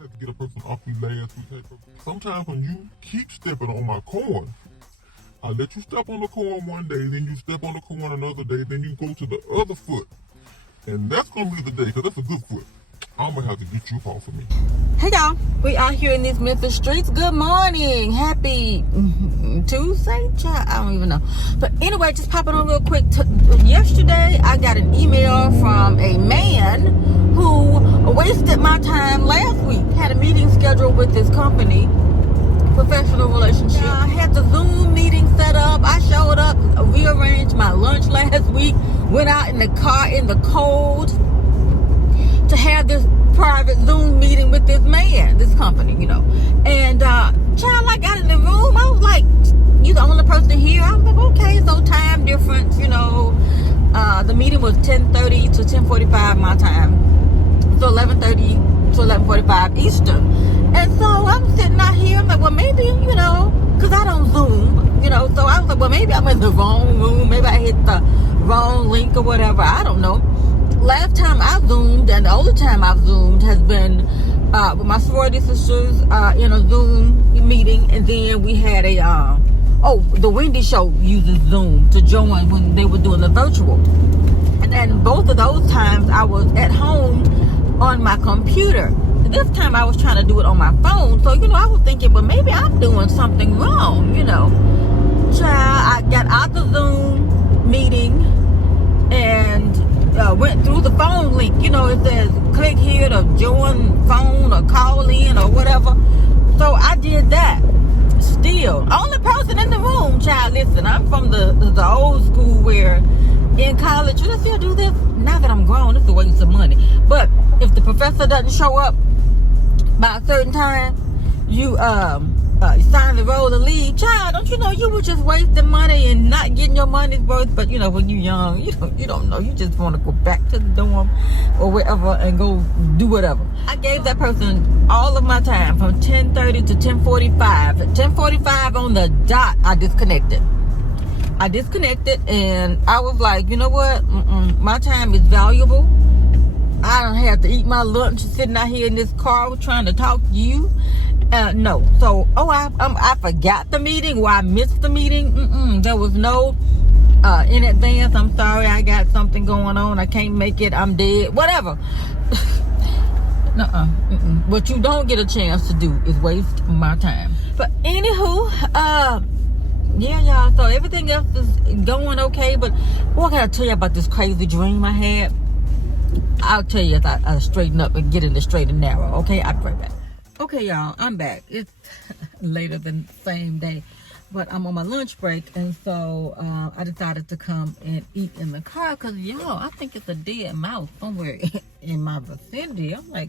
had to get a person off me last week. Sometimes when you keep stepping on my corn, I let you step on the corn one day, then you step on the corn another day, then you go to the other foot. And that's going to be the day, because that's a good foot. I'm going to have to get you up off of me. Hey y'all, we out here in these Memphis streets. Good morning. Happy Tuesday? Child, I don't even know. But anyway, just popping on real quick. Yesterday, I got an email from a man who wasted my time last week. Had a meeting scheduled with this company, professional relationship. I had the Zoom meeting set up. I showed up, rearranged my lunch last week, went out in the car in the cold to have this private Zoom meeting with this man, this company, you know. And child, I got in the room, I was like, you the only person here? I was like, okay, so time difference, you know. The meeting was 10:30 to 10:45 my time, so 11:30 to 11:45 Eastern. And so I'm sitting out here, I'm like, well, maybe, you know, because I don't Zoom, you know, so I was like, well, maybe I'm in the wrong room, maybe I hit the wrong link or whatever, I don't know. Last time I Zoomed, and the only time I've Zoomed has been with my sorority sisters in a Zoom meeting, and then we had the Wendy Show uses Zoom to join when they were doing the virtual. And then both of those times I was at home on my computer. This time I was trying to do it on my phone, so, you know, I was thinking, well, maybe I'm doing something wrong, you know. Child, I got out the Zoom meeting and went through the phone link. You know, it says click here to join phone or call in or whatever. So I did that. Still, only person in the room, child, listen, I'm from the old school where in college, you still do this. Now that I'm grown, it's a waste of money. But if the professor doesn't show up by a certain time, you sign the roll to leave. Child, don't you know you were just wasting money and not getting your money's worth? But you know, when you're young, you don't know. You just want to go back to the dorm or wherever and go do whatever. I gave that person all of my time from 10:30 to 10:45. At 10:45 on the dot, I disconnected, and I was like, you know what? My time is valuable. I don't have to eat my lunch sitting out here in this car trying to talk to you. No. So, I forgot the meeting, or I missed the meeting. There was no in advance. I'm sorry, I got something going on. I can't make it. I'm dead. Whatever. What you don't get a chance to do is waste my time. But anywho, yeah, y'all. So everything else is going okay. But what can I tell you about this crazy dream I had? I'll tell you if I straighten up and get in the straight and narrow. Okay, I'll be right back. Okay, y'all, I'm back. It's later than the same day, but I'm on my lunch break, and so I decided to come and eat in the car because, y'all, I think it's a dead mouse somewhere in my vicinity. I'm like,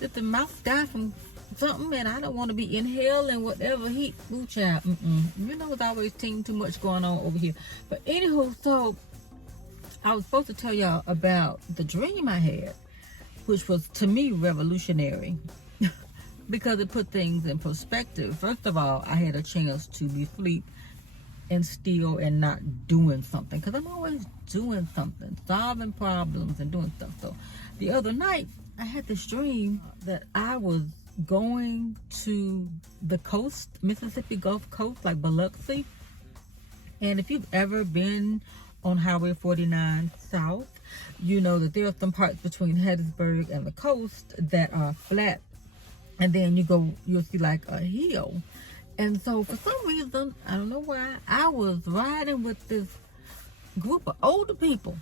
did the mouse die from something? And I don't want to be inhaling whatever heat. Ooh, child. You know, it's always too much going on over here. But anywho, so I was supposed to tell y'all about the dream I had, which was, to me, revolutionary. Because it put things in perspective. First of all, I had a chance to be asleep and still and not doing something. Because I'm always doing something, solving problems and doing stuff. So the other night, I had this dream that I was going to the coast, Mississippi Gulf Coast, like Biloxi. And if you've ever been on Highway 49 South, you know that there are some parts between Hattiesburg and the coast that are flat. And then you'll see like a hill. And so for some reason, I don't know why, I was riding with this group of older people.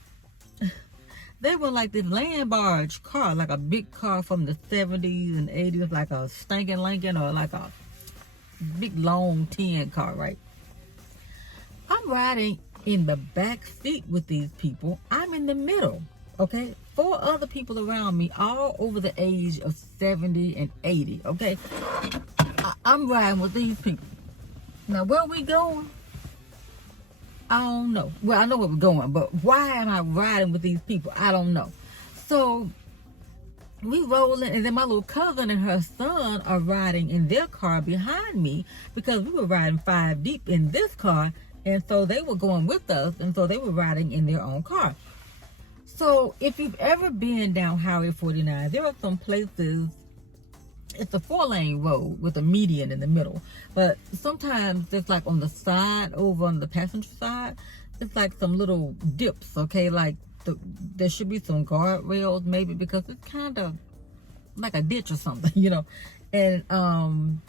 They were like this land barge car, like a big car from the 70s and 80s, like a stinking Lincoln or like a big long tin car, right? I'm riding in the back seat with these people. I'm in the middle, okay? 4 other people around me, all over the age of 70 and 80, okay? I'm riding with these people. Now, where we going? I don't know. Well, I know where we're going, but why am I riding with these people? I don't know. So, we rolling, and then my little cousin and her son are riding in their car behind me because we were riding 5 deep in this car, and so they were going with us, and so they were riding in their own car. So if you've ever been down Highway 49, there are some places it's a 4-lane road with a median in the middle. But sometimes it's like on the side, over on the passenger side, it's like some little dips, okay? Like there should be some guardrails maybe, because it's kind of like a ditch or something, you know. And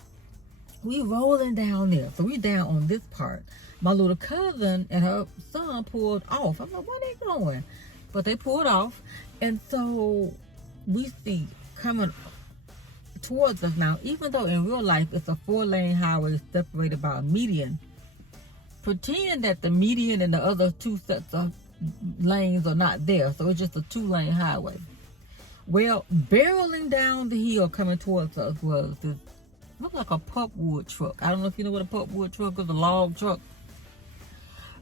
we rolling down there. So we down on this part. My little cousin and her son pulled off. I'm like, where they going? But they pulled off. And so we see coming towards us now, even though in real life it's a 4-lane highway separated by a median, pretend that the median and the other 2 sets of lanes are not there. So it's just a 2-lane highway. Well, barreling down the hill coming towards us was this, looked like a pulpwood truck. I don't know if you know what a pulpwood truck is, a log truck.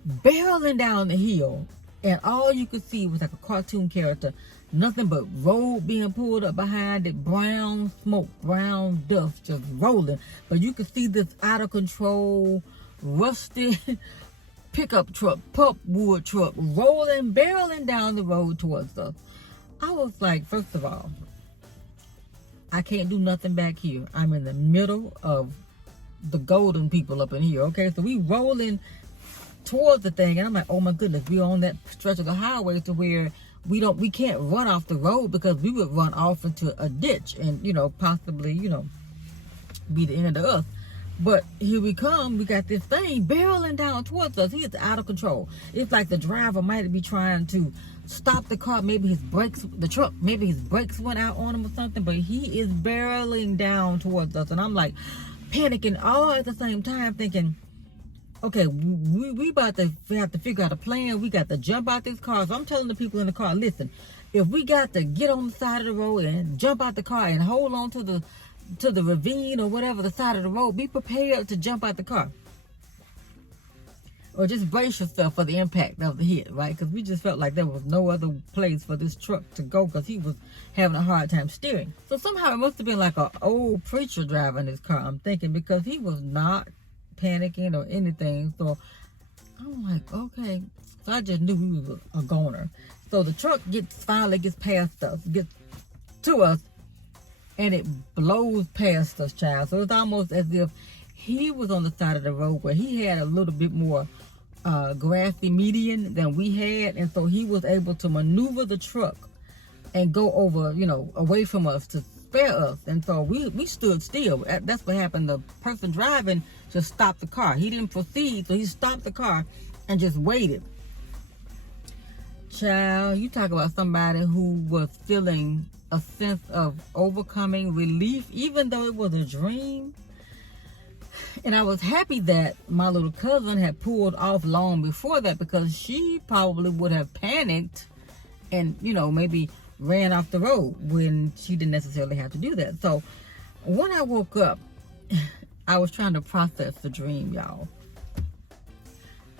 Barreling down the hill, and all you could see was like a cartoon character. Nothing but road being pulled up behind it, brown smoke, brown dust just rolling. But you could see this out of control, rusty pickup truck, pulpwood truck, rolling, barreling down the road towards us. I was like, first of all, I can't do nothing back here. I'm in the middle of the golden people up in here, okay? So we rolling towards the thing, and I'm like, oh my goodness, we're on that stretch of the highway to where we can't run off the road, because we would run off into a ditch and, you know, possibly, you know, be the end of us. But here we come, we got this thing barreling down towards us. He is out of control. It's like the driver might be trying to stop the car. Maybe his brakes, the truck, maybe his brakes went out on him or something, but he is barreling down towards us. And I'm like panicking all at the same time, thinking, okay, we about to have to figure out a plan. We got to jump out this car. So I'm telling the people in the car, listen, if we got to get on the side of the road and jump out the car and hold on to the ravine or whatever, the side of the road, be prepared to jump out the car. Or just brace yourself for the impact of the hit, right? Because we just felt like there was no other place for this truck to go, because he was having a hard time steering. So somehow it must have been like an old preacher driving his car, I'm thinking, because he was not panicking or anything. So I'm like, okay. So I just knew he was a goner. So the truck finally gets past us, gets to us, and it blows past us, child. So it's almost as if he was on the side of the road where he had a little bit more grassy median than we had, and so he was able to maneuver the truck and go over, you know, away from us to spare us. And so we stood still. That's what happened. The person driving just stopped the car. He didn't proceed, so he stopped the car and just waited. Child, you talk about somebody who was feeling a sense of overcoming relief, even though it was a dream. And I was happy that my little cousin had pulled off long before that, because she probably would have panicked and, you know, maybe ran off the road when she didn't necessarily have to do that. So when I woke up, I was trying to process the dream, y'all.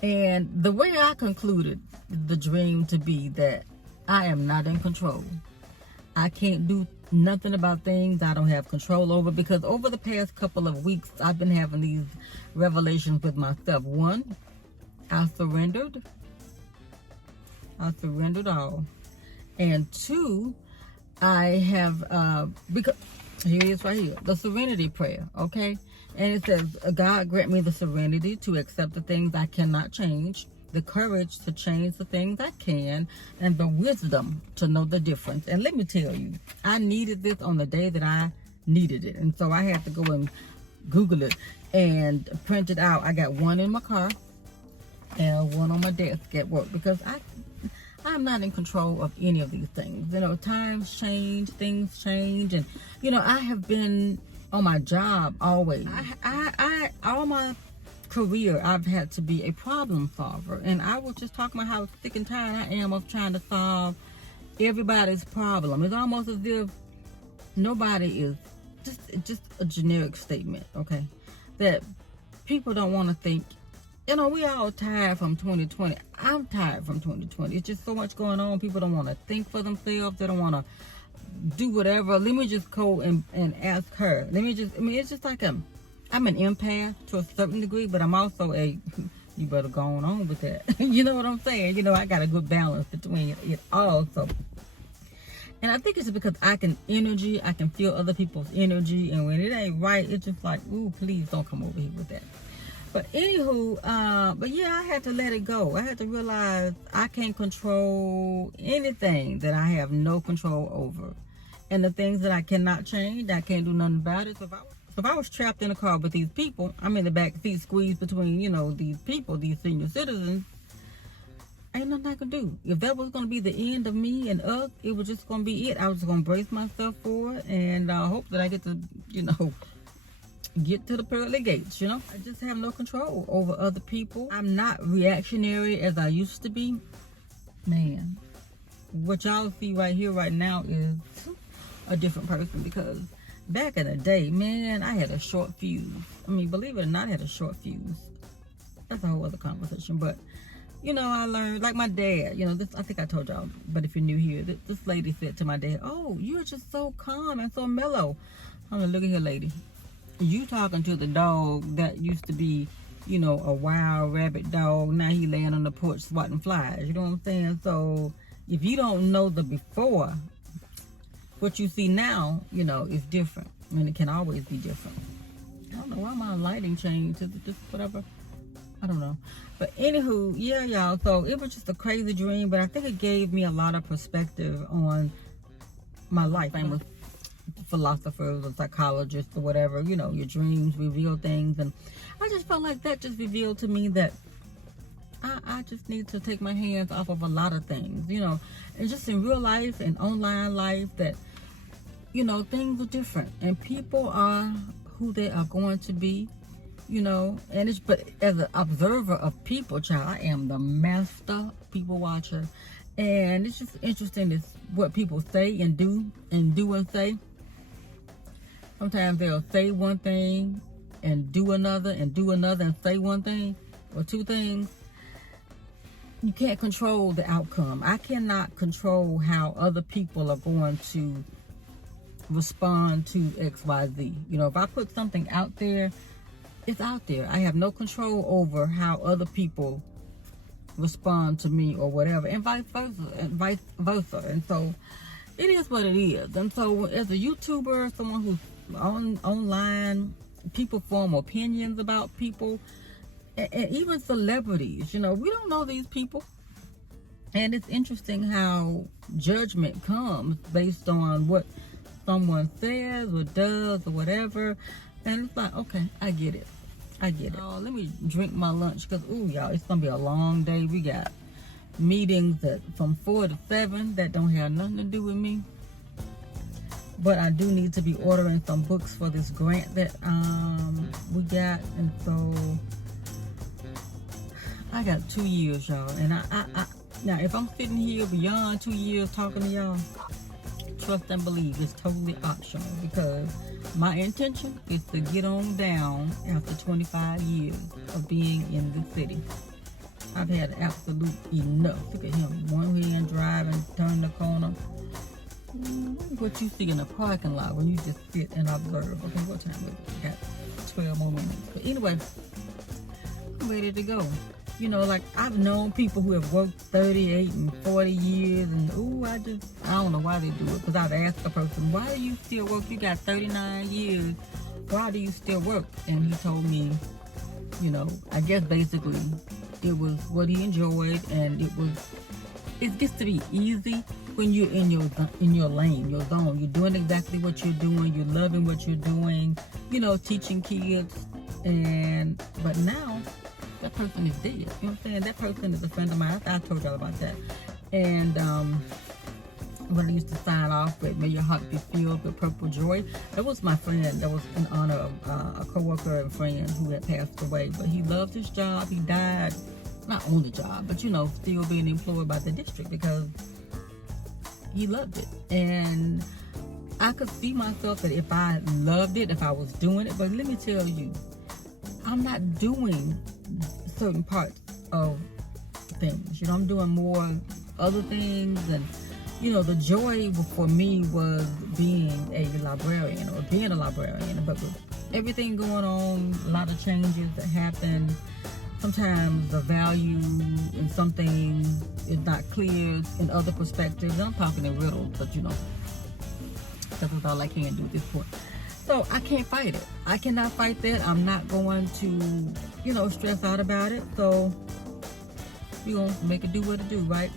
And the way I concluded the dream to be that I am not in control. I can't do nothing about things I don't have control over, because over the past couple of weeks, I've been having these revelations with myself. One, I surrendered all. And two, I have, because here it is right here, the serenity prayer, okay? And it says, God grant me the serenity to accept the things I cannot change, the courage to change the things I can, and the wisdom to know the difference. And let me tell you, I needed this on the day that I needed it. And so I had to go and Google it and print it out. I got one in my car and one on my desk at work, because I'm not in control of any of these things. You know, times change, things change. And, you know, I have been on my job always. All my career, I've had to be a problem solver, and I was just talking about how sick and tired I am of trying to solve everybody's problem. It's almost as if nobody is, just a generic statement, okay, that people don't want to think, you know, we all tired from 2020. I'm tired from 2020. It's just so much going on. People don't want to think for themselves. They don't want to do whatever. Let me just go and ask her. It's just like I'm an empath to a certain degree, but I'm also you better go on with that. You know what I'm saying? You know, I got a good balance between it all. So And I think it's because I can feel other people's energy. And when it ain't right, it's just like, ooh, please don't come over here with that. But anywho, but yeah, I had to let it go. I had to realize I can't control anything that I have no control over. And the things that I cannot change, I can't do nothing about it. So if I was trapped in a car with these people, I'm in the back seat squeezed between, these people, these senior citizens, ain't nothing I could do. If that was going to be the end of me and us, it was just going to be it. I was just going to brace myself for it and hope that I get to, get to the pearly gates, I just have no control over other people. I'm not reactionary as I used to be. Man, what y'all see right here, right now is a different person, because back in the day, man, I had a short fuse. I mean, believe it or not, I had a short fuse. That's a whole other conversation, but I learned, like my dad, this, I think I told y'all, but if you're new here, this lady said to my dad, "Oh, you're just so calm and so mellow." I'm like, look at here, lady. You talking to the dog that used to be, a wild rabbit dog. Now he laying on the porch swatting flies. You know what I'm saying? So if you don't know the before, what you see now, is different. I mean, it can always be different. I don't know why my lighting changed. Is it just whatever? I don't know. But anywho, yeah, y'all. So it was just a crazy dream, but I think it gave me a lot of perspective on my life. Famous philosophers or psychologists or whatever, your dreams reveal things. And I just felt like that just revealed to me that I just need to take my hands off of a lot of things, and just in real life and online life that, things are different and people are who they are going to be. And but as an observer of people, child, I am the master people watcher, and it's just interesting is what people say and do and say. Sometimes they'll say one thing and do another and say one thing or two things. You can't control the outcome. I cannot control how other people are going to respond to XYZ. If I put something out there, it's out there. I have no control over how other people respond to me or whatever, and vice versa. And so it is what it is. And so as a YouTuber, someone who's online, people form opinions about people, and even celebrities. We don't know these people, and it's interesting how judgment comes based on what someone says or does or whatever. And it's like, okay, I get it. Oh, let me drink my lunch, because ooh, y'all, it's gonna be a long day. We got meetings from 4 to 7 that don't have nothing to do with me. But I do need to be ordering some books for this grant that we got. And so I got 2 years, y'all. And I now if I'm sitting here beyond 2 years talking to y'all, trust and believe it's totally optional, because my intention is to get on down after 25 years of being in the city. I've had absolute enough. Look at him, one hand driving, turn the corner. What you see in the parking lot when you just sit and observe. Okay, what time is it? We got 12 more minutes. But anyway, I'm ready to go. Like I've known people who have worked 38 and 40 years, and I don't know why they do it, because I've asked a person, why do you still work? You got 39 years. Why do you still work? And he told me, I guess basically it was what he enjoyed, and it gets to be easy when you're in your lane, your zone. You're doing exactly what you're doing. You're loving what you're doing, teaching kids. But now that person is dead. You know what I'm saying? That person is a friend of mine. I told y'all about that. And when I used to sign off with "May your heart be filled with purple joy," that was my friend. That was in honor of a coworker and friend who had passed away. But he loved his job. He died, not on the job, but still being employed by the district, because he loved it. And I could see myself that if I loved it, if I was doing it. But let me tell you, I'm not doing certain parts of things. I'm doing more other things. And, the joy for me was being a librarian. But with everything going on, a lot of changes that happened, sometimes the value in something is not clear in other perspectives. And I'm talking in riddles, but you know, that's all I can do at this point. So I can't fight it. I cannot fight that. I'm not going to, you know, stress out about it. So we're going to make it do what it do, right?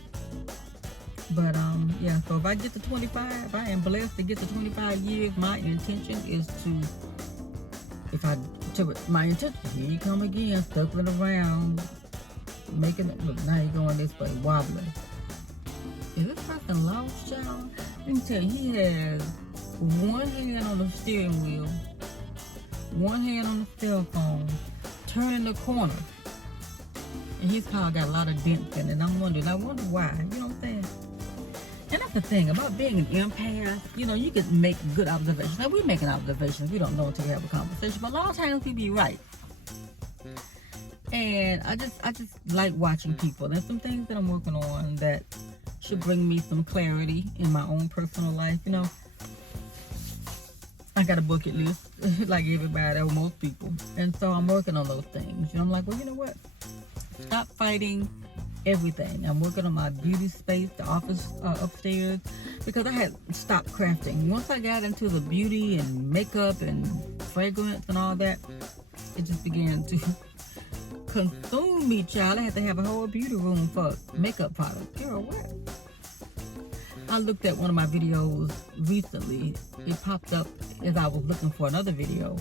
But yeah, so if I get to 25, if I am blessed to get to 25 years, my intention is my intention, here you come again, circling around, making it, look, now you're going this way, wobbling. Is this person lost, y'all? Let me tell you, he has one hand on the steering wheel, one hand on the cell phone, turning the corner. And his car got a lot of dents in it. I wonder why, you know what I'm saying? And that's the thing about being an empath, you know, you could make good observations. Now, we're making observations. We don't know until we have a conversation. But a lot of times we be right. And I just like watching people. There's some things that I'm working on that should bring me some clarity in my own personal life. You know, I got a bucket list like everybody or most people. And so I'm working on those things. You know, I'm like, well, you know what? Stop fighting everything. I'm working on my beauty space, the office upstairs, because I had stopped crafting. Once I got into the beauty and makeup and fragrance and all that, it just began to consume me, child. I had to have a whole beauty room for makeup products. Girl, what? I looked at one of my videos recently. It popped up as I was looking for another video.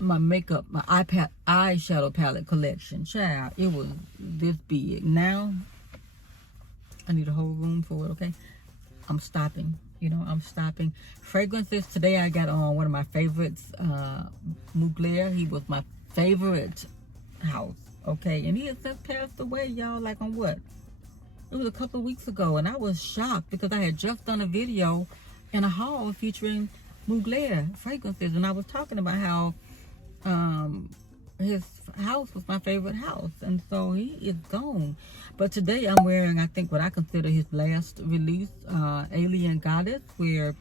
My makeup, my eyeshadow palette collection, child, it was this big. Now I need a whole room for it. Okay, I'm stopping. You know, I'm stopping. Fragrances today, I got on one of my favorites, Mugler. He was my favorite house. Okay, and he has since passed away, y'all. Like on what? It was a couple of weeks ago, and I was shocked because I had just done a video in a haul featuring Mugler fragrances, and I was talking about how his house was my favorite house, and so he is gone. But today I'm wearing, I think, what I consider his last release, Alien Goddess, where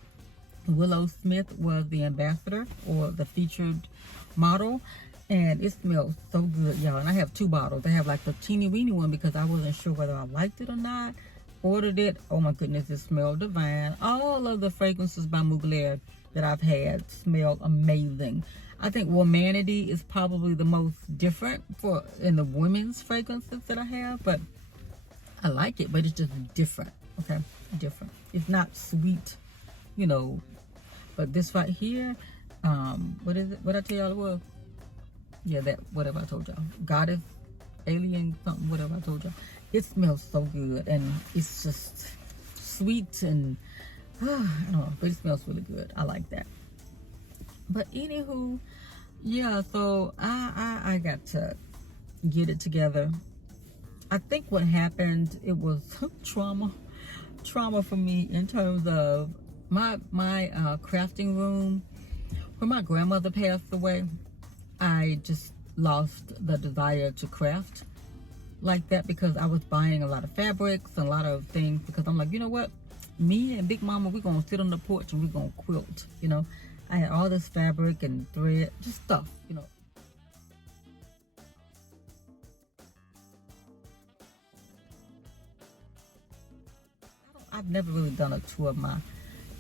Willow Smith was the ambassador or the featured model, and it smells so good, y'all. And I have two bottles. I have like the teeny weeny one because I wasn't sure whether I liked it or not. Ordered it. Oh my goodness, it smelled divine. All of the fragrances by Mugler that I've had smell amazing. I think Womanity is probably the most different in the women's fragrances that I have, but I like it, but it's just different. Okay, different. It's not sweet, you know, but this right here, what is it? What I tell y'all it was? Yeah, that, whatever I told y'all. Goddess, Alien, something, whatever I told y'all. It smells so good, and it's just sweet, and I don't know, but it smells really good. I like that. But anywho, yeah, so I got to get it together. I think what happened, it was trauma for me in terms of my crafting room. When my grandmother passed away, I just lost the desire to craft like that because I was buying a lot of fabrics and a lot of things because I'm like, you know what? Me and Big Mama, we're going to sit on the porch and we're going to quilt, you know. I had all this fabric and thread, just stuff, you know. I've never really done a tour of my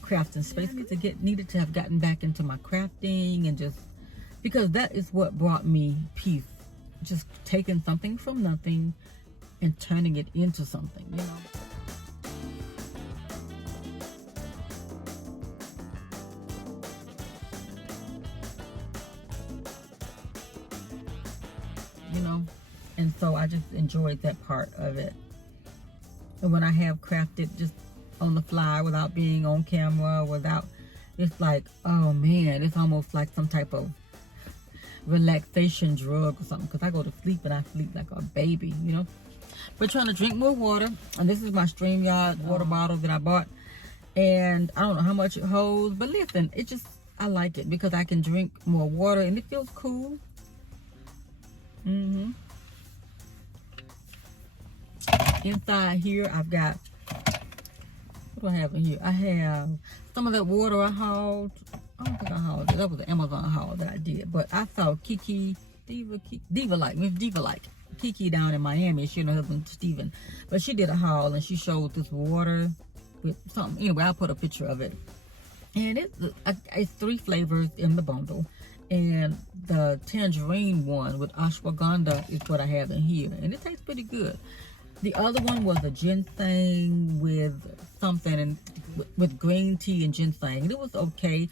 crafting space because I needed to have gotten back into my crafting and just, because that is what brought me peace. Just taking something from nothing and turning it into something, you know. You know, and so I just enjoyed that part of it. And when I have crafted just on the fly without being on camera, it's like, oh man, it's almost like some type of relaxation drug or something, because I go to sleep and I sleep like a baby, you know. We're trying to drink more water, and this is my StreamYard water bottle that I bought, and I don't know how much it holds, but listen, I like it because I can drink more water and it feels cool. Inside here I've got, what do I have in here? I have some of that water I hauled. I don't think I hauled it. That was an Amazon haul that I did. But I saw Kiki Diva like Kiki down in Miami. She and her husband Steven, but she did a haul and she showed this water with something. Anyway, I'll put a picture of it. And it's 3 flavors in the bundle, and the tangerine one with ashwagandha is what I have in here, and it tastes pretty good. The other one was a ginseng with something, and with green tea and ginseng, and it was okay.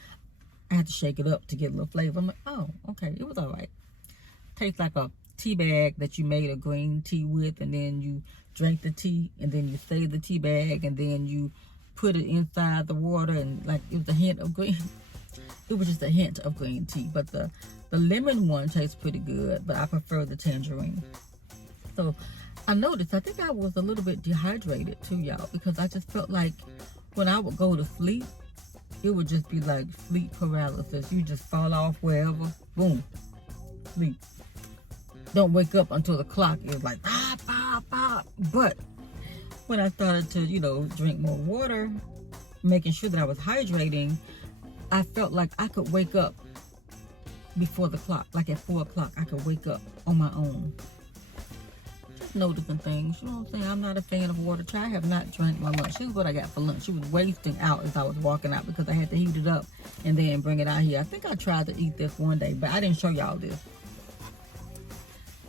I had to shake it up to get a little flavor. I'm like, oh, okay, it was all right. Tastes like a tea bag that you made a green tea with, and then you drank the tea, and then you save the tea bag, and then you put it inside the water, and like it was a hint of green. It was just a hint of green tea, but the lemon one tastes pretty good, but I prefer the tangerine. So I noticed, I think I was a little bit dehydrated too, y'all, because I just felt like when I would go to sleep, it would just be like sleep paralysis. You just fall off wherever, boom, sleep. Don't wake up until the clock is like, pop. But when I started to, drink more water, making sure that I was hydrating, I felt like I could wake up before the clock. Like at 4 o'clock, I could wake up on my own. Just noticing things, you know what I'm saying? I'm not a fan of water. I have not drank my lunch. This is what I got for lunch. It was wasting out as I was walking out because I had to heat it up and then bring it out here. I think I tried to eat this one day, but I didn't show y'all this,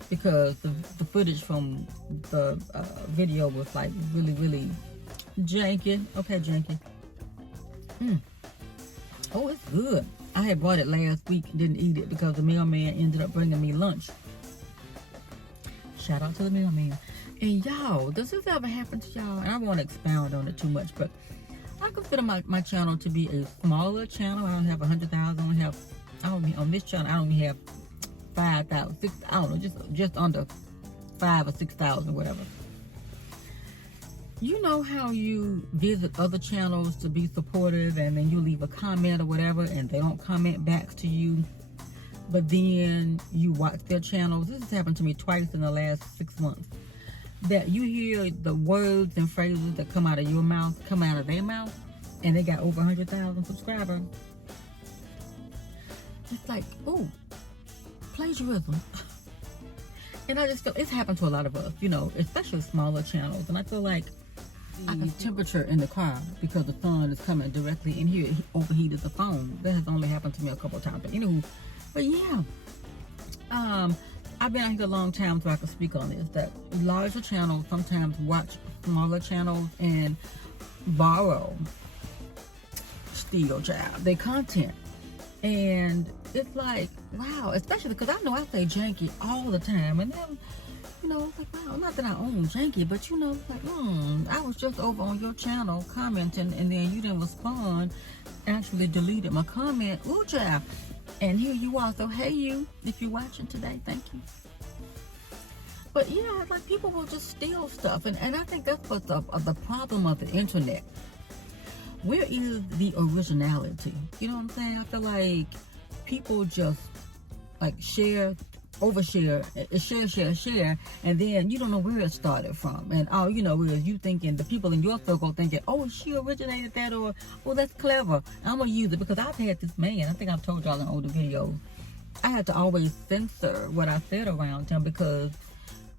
because the footage from the video was like really, really janky. Okay, janky. Oh, it's good. I had bought it last week and didn't eat it because the mailman ended up bringing me lunch. Shout out to the mailman. And y'all, does this ever happen to y'all? And I don't want to expound on it too much, but I consider my channel to be a smaller channel. I don't have 100,000. On this channel, I only have 5,000, 6,000, I don't know, just under 5 or 6,000, whatever. You know how you visit other channels to be supportive, and then you leave a comment or whatever, and they don't comment back to you, but then you watch their channels. This has happened to me twice in the last 6 months. That you hear the words and phrases that come out of your mouth come out of their mouth, and they got over 100,000 subscribers. It's like, ooh, plagiarism. And I just feel it's happened to a lot of us, especially smaller channels. And I feel like the temperature in the car, because the sun is coming directly in here, it overheated the phone. That has only happened to me a couple of times. But yeah, I've been out here a long time so I can speak on this, that larger channels sometimes watch smaller channels and steal their content. And it's like, wow, especially because I know I say janky all the time. And then, it's like, wow, not that I own janky, but it's like, I was just over on your channel commenting, and then you didn't respond, actually deleted my comment. Ooh, child. And here you are. So, hey, you, if you're watching today, thank you. But yeah, like people will just steal stuff. And I think that's what's the problem of the internet. Where is the originality? You know what I'm saying? I feel like people just like overshare, share, and then you don't know where it started from. And all you know is you thinking, the people in your circle thinking, oh, she originated that, or oh, that's clever, I'm gonna use it. Because I've had this man, I think I've told y'all in older videos, I had to always censor what I said around him, because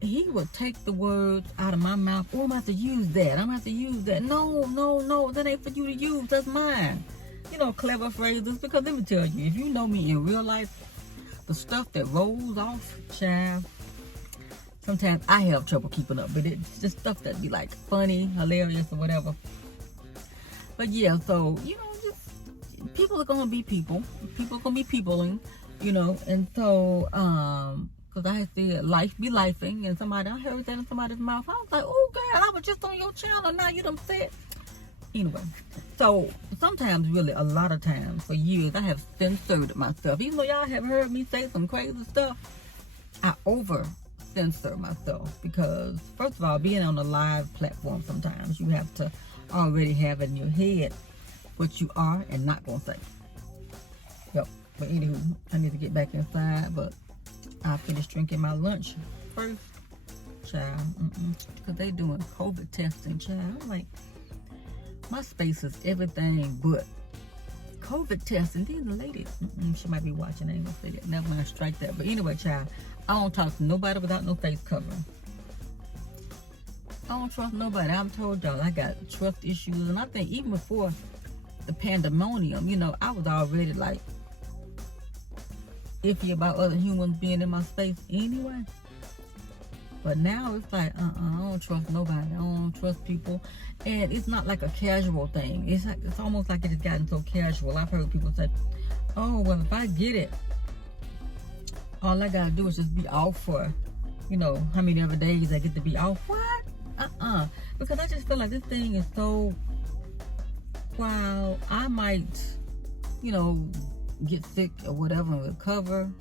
he would take the words out of my mouth. Oh, I'm gonna have to use that. I'm gonna have to use that. No, that ain't for you to use. That's mine. Clever phrases. Because let me tell you, if you know me in real life, the stuff that rolls off, child, sometimes I have trouble keeping up. But it's just stuff that be like funny, hilarious, or whatever. But yeah, so, just people are gonna be people. People are gonna be peopling, and so, because I said life be lifing, and I heard that in somebody's mouth. I was like, oh, girl, I was just on your channel, now you done said. Anyway, so sometimes, really, a lot of times, for years, I have censored myself. Even though y'all have heard me say some crazy stuff, I over-censor myself. Because, first of all, being on a live platform, sometimes you have to already have in your head what you are and not going to say. Yep. But anywho, I need to get back inside, but I finished drinking my lunch first, child, because they doing COVID testing, child. I'm like, my space is everything but COVID test, and then the lady, she might be watching. I ain't gonna say that. Never mind, strike that. But anyway, child, I don't talk to nobody without no face covering. I don't trust nobody. I'm told y'all I got trust issues, and I think even before the pandemonium, you know, I was already like iffy about other humans being in my space anyway. But now it's like, I don't trust nobody. I don't trust people. And it's not like a casual thing. It's almost like it has gotten so casual. I've heard people say, oh, well, if I get it, all I got to do is just be off for, you know, how many other days I get to be off. What? Because I just feel like this thing is so, while I might, you know, get sick or whatever and recover,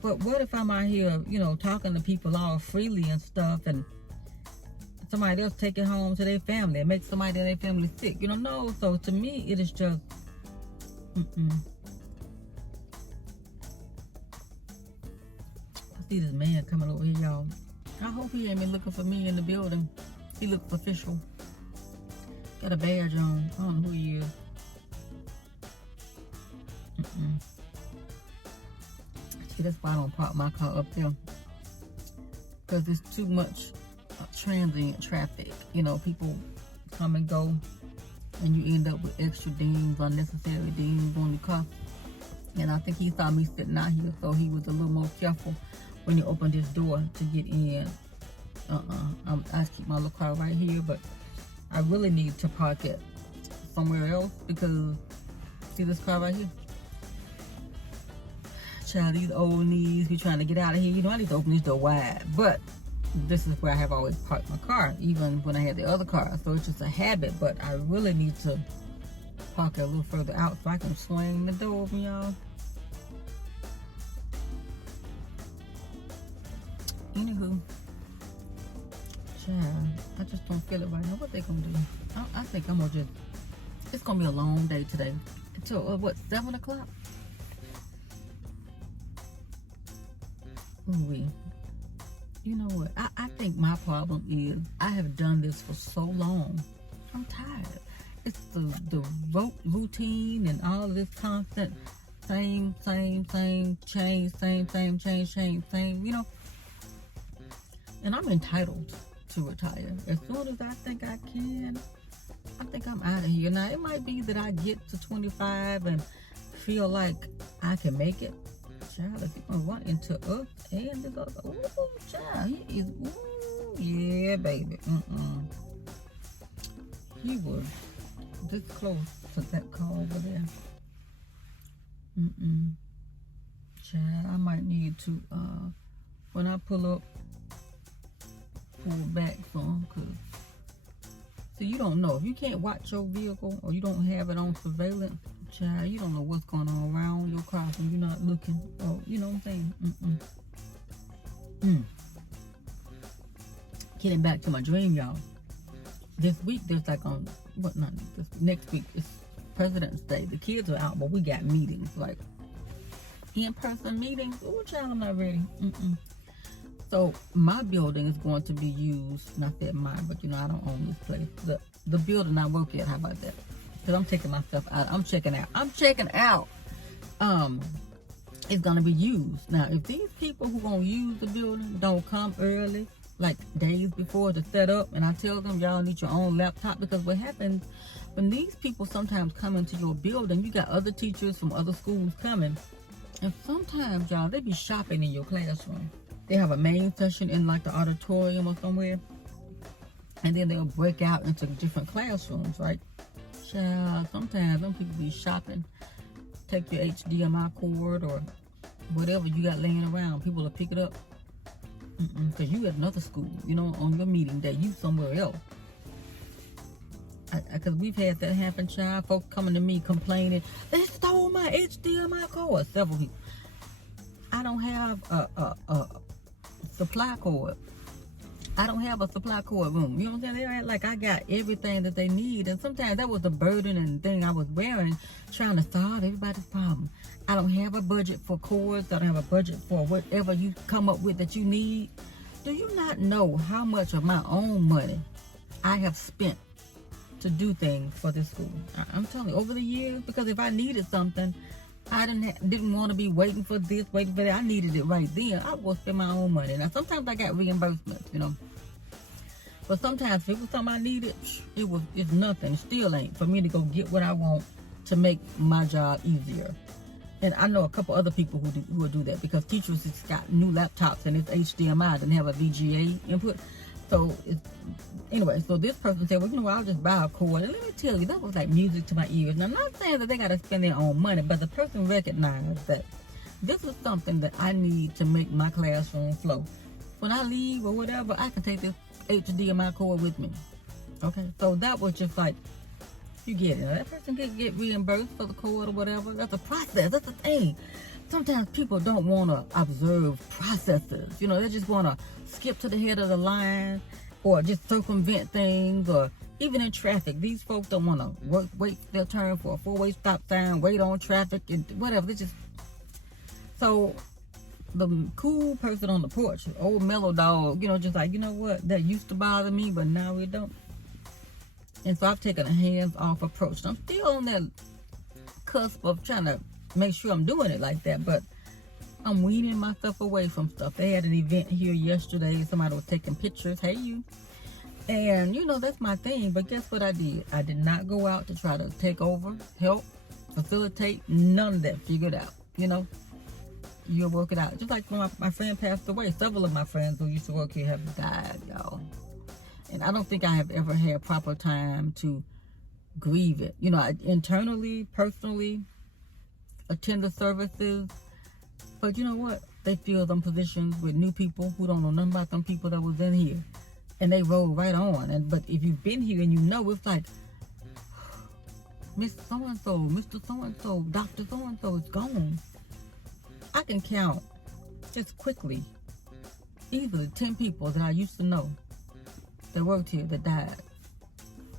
but what if I'm out here, you know, talking to people all freely and stuff, and somebody else take it home to their family and make somebody in their family sick? You know, no. So to me, it is just, I see this man coming over here, y'all. I hope he ain't been looking for me in the building. He looks official. Got a badge on. I don't know who he is. See, that's why I don't park my car up there. Because there's too much transient traffic. You know, people come and go, and you end up with extra dings, unnecessary dings on the car. And I think he saw me sitting out here, so he was a little more careful when he opened his door to get in. I keep my little car right here, but I really need to park it somewhere else because, see this car right here? Child, these old knees, be trying to get out of here. You know, I need to open this door wide, but this is where I have always parked my car, even when I had the other car. So it's just a habit, but I really need to park it a little further out so I can swing the door open, y'all. Anywho, child, I just don't feel it right now. What they gonna do? I think I'm gonna just, it's gonna be a long day today. Until, what, 7 o'clock? Ooh, you know what? I think my problem is I have done this for so long. I'm tired. It's the routine and all of this constant same, change, same, you know. And I'm entitled to retire. As soon as I think I can, I think I'm out of here. Now, it might be that I get to 25 and feel like I can make it. Child, if you're going to run into us and this other, ooh, child, he is, ooh, yeah, baby. He was this close to that car over there. Child, I might need to, when I pull up, pull back some, because, so you don't know. If you can't watch your vehicle or you don't have it on surveillance, child, you don't know what's going on around your car when you're not looking. Oh, you know what I'm saying? Getting back to my dream, y'all. This week, there's like next week, it's President's Day. The kids are out, but we got meetings, like in-person meetings. Oh, child, I'm not ready. So my building is going to be used, not that mine, but you know, I don't own this place. The building I work at, how about that? Because I'm taking my stuff out. I'm checking out. It's going to be used. Now, if these people who going to use the building don't come early, like days before to set up, and I tell them, y'all need your own laptop, because what happens when these people sometimes come into your building, you got other teachers from other schools coming, and sometimes, y'all, they be shopping in your classroom. They have a main session in like the auditorium or somewhere, and then they'll break out into different classrooms, right? Child, sometimes them people be shopping. Take your HDMI cord or whatever you got laying around. People will pick it up. Because you at another school, you know, on your meeting day, you somewhere else. Because we've had that happen, child. Folks coming to me complaining, they stole my HDMI cord. Several people. I don't have a supply cord. I don't have a supply cord room. You know what I'm saying? They're like, I got everything that they need. And sometimes that was the burden and thing I was wearing, trying to solve everybody's problem. I don't have a budget for cords. I don't have a budget for whatever you come up with that you need. Do you not know how much of my own money I have spent to do things for this school. I'm telling you, over the years, because if I needed something, I didn't want to be waiting for this, waiting for that. I needed it right then. I would spend my own money. Now, sometimes I got reimbursements, you know. But sometimes if it was something I needed, it's nothing. It still ain't for me to go get what I want to make my job easier. And I know a couple other people who will do that, because teachers just got new laptops and it's HDMI, didn't have a VGA input. So anyway, so this person said, well, you know what, I'll just buy a cord. And let me tell you, that was like music to my ears. Now, I'm not saying that they got to spend their own money, but the person recognized that this is something that I need to make my classroom flow. When I leave or whatever, I can take this HDMI cord with me. Okay, so that was just like, you get it. That person can get reimbursed for the cord or whatever. That's a process. That's the thing. Sometimes people don't want to observe processes. You know, they just want to skip to the head of the line or just circumvent things, or even in traffic. These folks don't want to wait their turn for a four-way stop sign, wait on traffic, and whatever. They just... So the cool person on the porch, old mellow dog, you know, just like, you know what, that used to bother me, but now it don't. And so I've taken a hands-off approach. I'm still on that cusp of trying to make sure I'm doing it like that, but I'm weaning myself away from stuff. They had an event here yesterday. Somebody was taking pictures. Hey, you. And, you know, that's my thing. But guess what I did? I did not go out to try to take over, help, facilitate. None of that. Figured out. You know, you'll work it out. Just like when my friend passed away. Several of my friends who used to work here have died, y'all. And I don't think I have ever had proper time to grieve it. You know, I internally, personally, attend the services. But you know what? They fill them positions with new people who don't know nothing about them people that was in here. And they roll right on. But if you've been here and you know, it's like, Miss So-and-so, Mr. So-and-so, Dr. So-and-so is gone. I can count just quickly, easily 10 people that I used to know that worked here that died.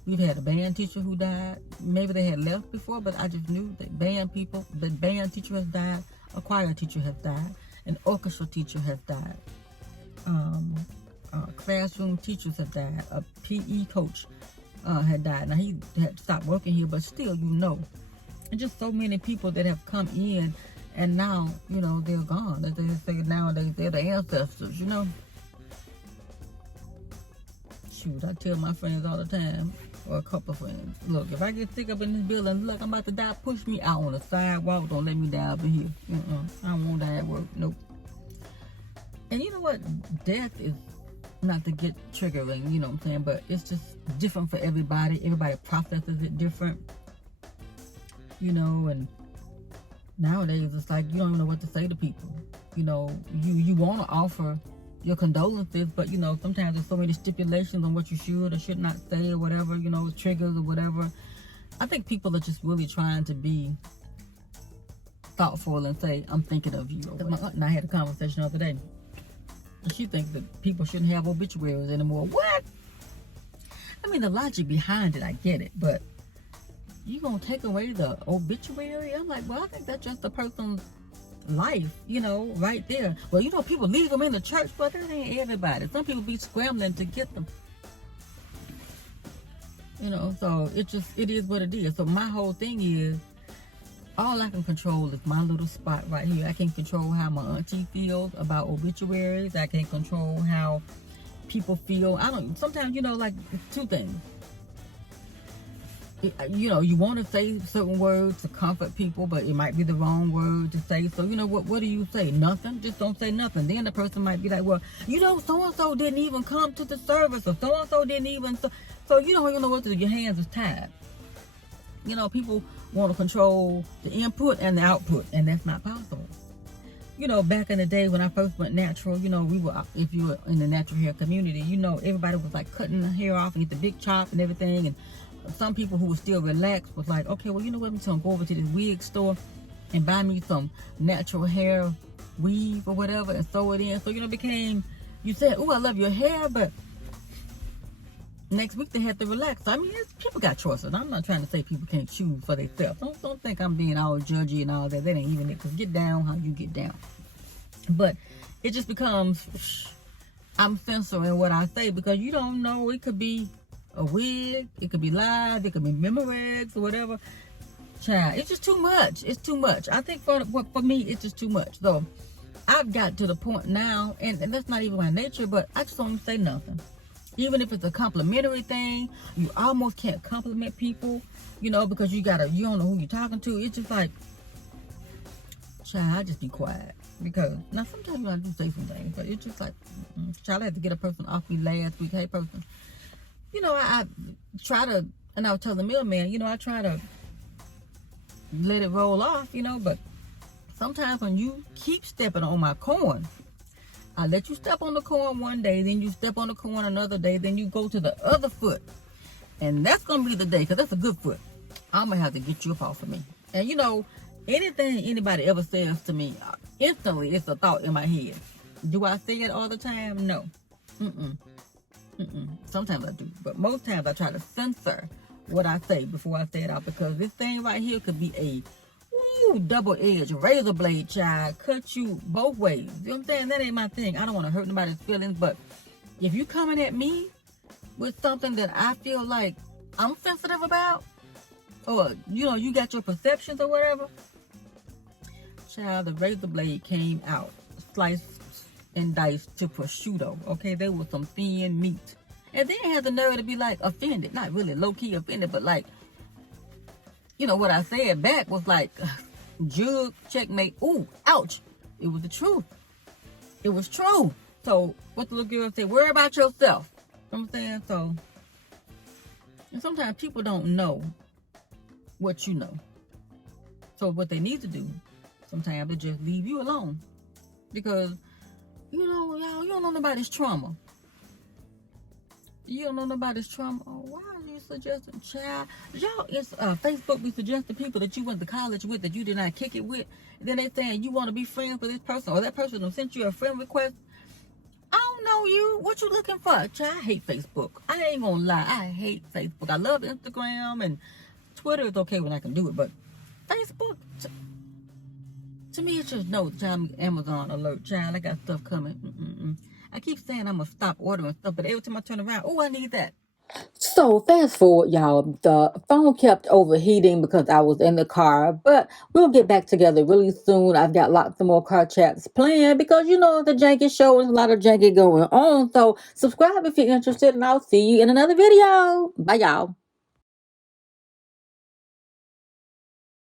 We've had a band teacher who died. Maybe they had left before, but I just knew that the band teacher has died, a choir teacher has died, an orchestra teacher has died, classroom teachers have died, a PE coach had died. Now he had to stop working here, but still, you know, and just so many people that have come in, and now, you know, they're gone. They say nowadays they're the ancestors, you know. Shoot, I tell my friends all the time, or a couple of friends, look, if I get sick up in this building, look, I'm about to die, push me out on the sidewalk, don't let me die up in here. I don't want to die at work, nope. And you know what, death is, not to get triggering, you know what I'm saying, but it's just different for everybody. Everybody processes it different, you know. And nowadays it's like you don't even know what to say to people. You know, you want to offer your condolences, but you know, sometimes there's so many stipulations on what you should or should not say or whatever, you know, triggers or whatever. I think people are just really trying to be thoughtful and say, I'm thinking of you. My aunt and I had a conversation the other day. She thinks that people shouldn't have obituaries anymore. What? I mean, the logic behind it, I get it, but you gonna take away the obituary? I'm like, well, I think that's just a person's life, you know, right there. Well, you know, people leave them in the church, but that ain't everybody. Some people be scrambling to get them. You know, so it is what it is. So my whole thing is, all I can control is my little spot right here. I can't control how my auntie feels about obituaries. I can't control how people feel. Sometimes, you know, like, it's two things. You know, you want to say certain words to comfort people, but it might be the wrong word to say. So, you know, what do you say? Nothing? Just don't say nothing. Then the person might be like, well, you know, so-and-so didn't even come to the service, or so-and-so didn't even... So you don't even know what to do. Your hands is tied. You know, people want to control the input and the output, and that's not possible. You know, back in the day when I first went natural, you know, if you were in the natural hair community, you know, everybody was like cutting the hair off and get the big chop and everything. And some people who were still relaxed was like, okay, well, you know what, I'm just gonna go over to this wig store and buy me some natural hair weave or whatever and sew it in. So, you know, you said, oh, I love your hair, but next week they had to relax. I mean, people got choices. I'm not trying to say people can't choose for themselves. Don't think I'm being all judgy and all that. That ain't even it. Because get down how you get down. But it just becomes, I'm censoring what I say because you don't know. It could be a wig. It could be live. It could be Memorex or whatever. Child, it's just too much. It's too much. I think for me, it's just too much. So I've got to the point now, and that's not even my nature, but I just don't say nothing. Even if it's a complimentary thing, you almost can't compliment people, you know, because you don't know who you're talking to. It's just like, child, I just be quiet. Because now sometimes I do say some things, but it's just like, child, I had to get a person off me last week. Hey, person, you know, I try to, and I was telling the mailman, you know, I try to let it roll off, you know, but sometimes when you keep stepping on my corn, I let you step on the corn one day, then you step on the corn another day, then you go to the other foot. And that's going to be the day, because that's a good foot. I'm going to have to get you up off of me. And, you know, anything anybody ever says to me, instantly it's a thought in my head. Do I say it all the time? No. Sometimes I do. But most times I try to censor what I say before I say it out, because this thing right here could be a double-edged razor blade, child. Cut you both ways. You know what I'm saying? That ain't my thing. I don't want to hurt nobody's feelings, but if you coming at me with something that I feel like I'm sensitive about, or, you know, you got your perceptions or whatever, child, the razor blade came out, sliced and diced to prosciutto, okay? There was some thin meat. And then had the nerve to be, like, offended. Not really low-key offended, but, like, you know, what I said back was like, jug, checkmate, ooh, ouch. It was the truth. It was true. So, what the little girl said, worry about yourself. You know what I'm saying? So, and sometimes people don't know what you know. So, what they need to do, sometimes they just leave you alone. Because, you know, y'all, you don't know nobody's trauma. You don't know nobody's trauma. Oh, why are you suggesting, child? Y'all, it's Facebook be suggesting people that you went to college with that you did not kick it with. And then they saying you want to be friends with this person, or that person who sent you a friend request. I don't know you. What you looking for? Child, I hate Facebook. I ain't gonna lie. I hate Facebook. I love Instagram, and Twitter is okay when I can do it, but Facebook, to me, it's just no. Child, Amazon alert. Child, I got stuff coming. I keep saying I'm gonna stop ordering stuff, but every time I turn around, oh, I need that. So fast forward, y'all. The phone kept overheating because I was in the car, but we'll get back together really soon. I've got lots of more car chats planned because, you know, the Janky Show is a lot of janky going on. So subscribe if you're interested, and I'll see you in another video. Bye, y'all.